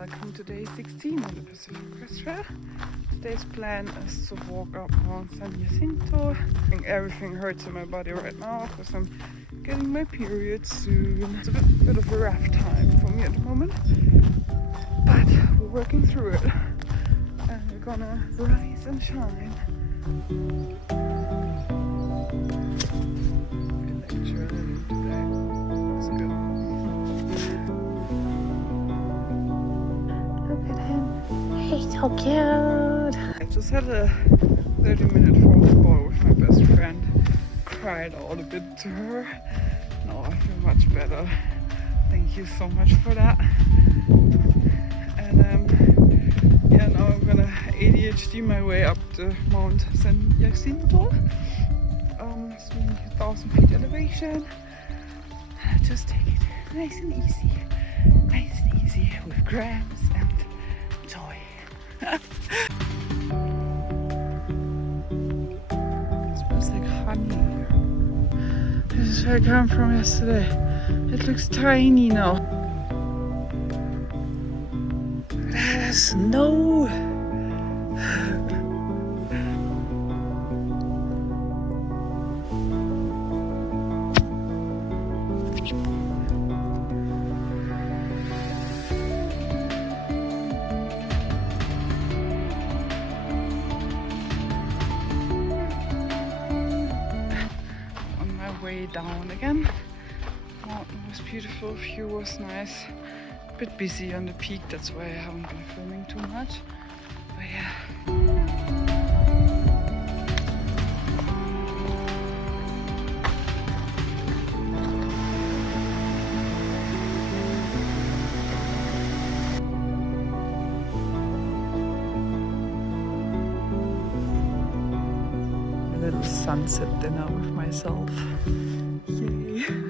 welcome to day 16 on the Pacific Crest Trail. Today's plan is to walk up Mount San Jacinto. I think everything hurts in my body right now because I'm getting my period soon. It's a bit of a rough time for me at the moment, but we're working through it and we're gonna rise and shine. He's so cute. I just had a 30-minute phone call with my best friend. Cried out a bit to her. Now I feel much better. Thank you so much for that. And yeah, now I'm gonna ADHD my way up to Mount San Jacinto. It's 1,000 feet elevation. Just take it nice and easy. Nice and easy with grams and joy. It smells like honey. This is where I came from yesterday. It looks tiny now. There's snow. Way down again. Mountain was beautiful, view was nice. A bit busy on the peak, that's why I haven't been filming too much. But yeah. A little sunset dinner with myself. Yay!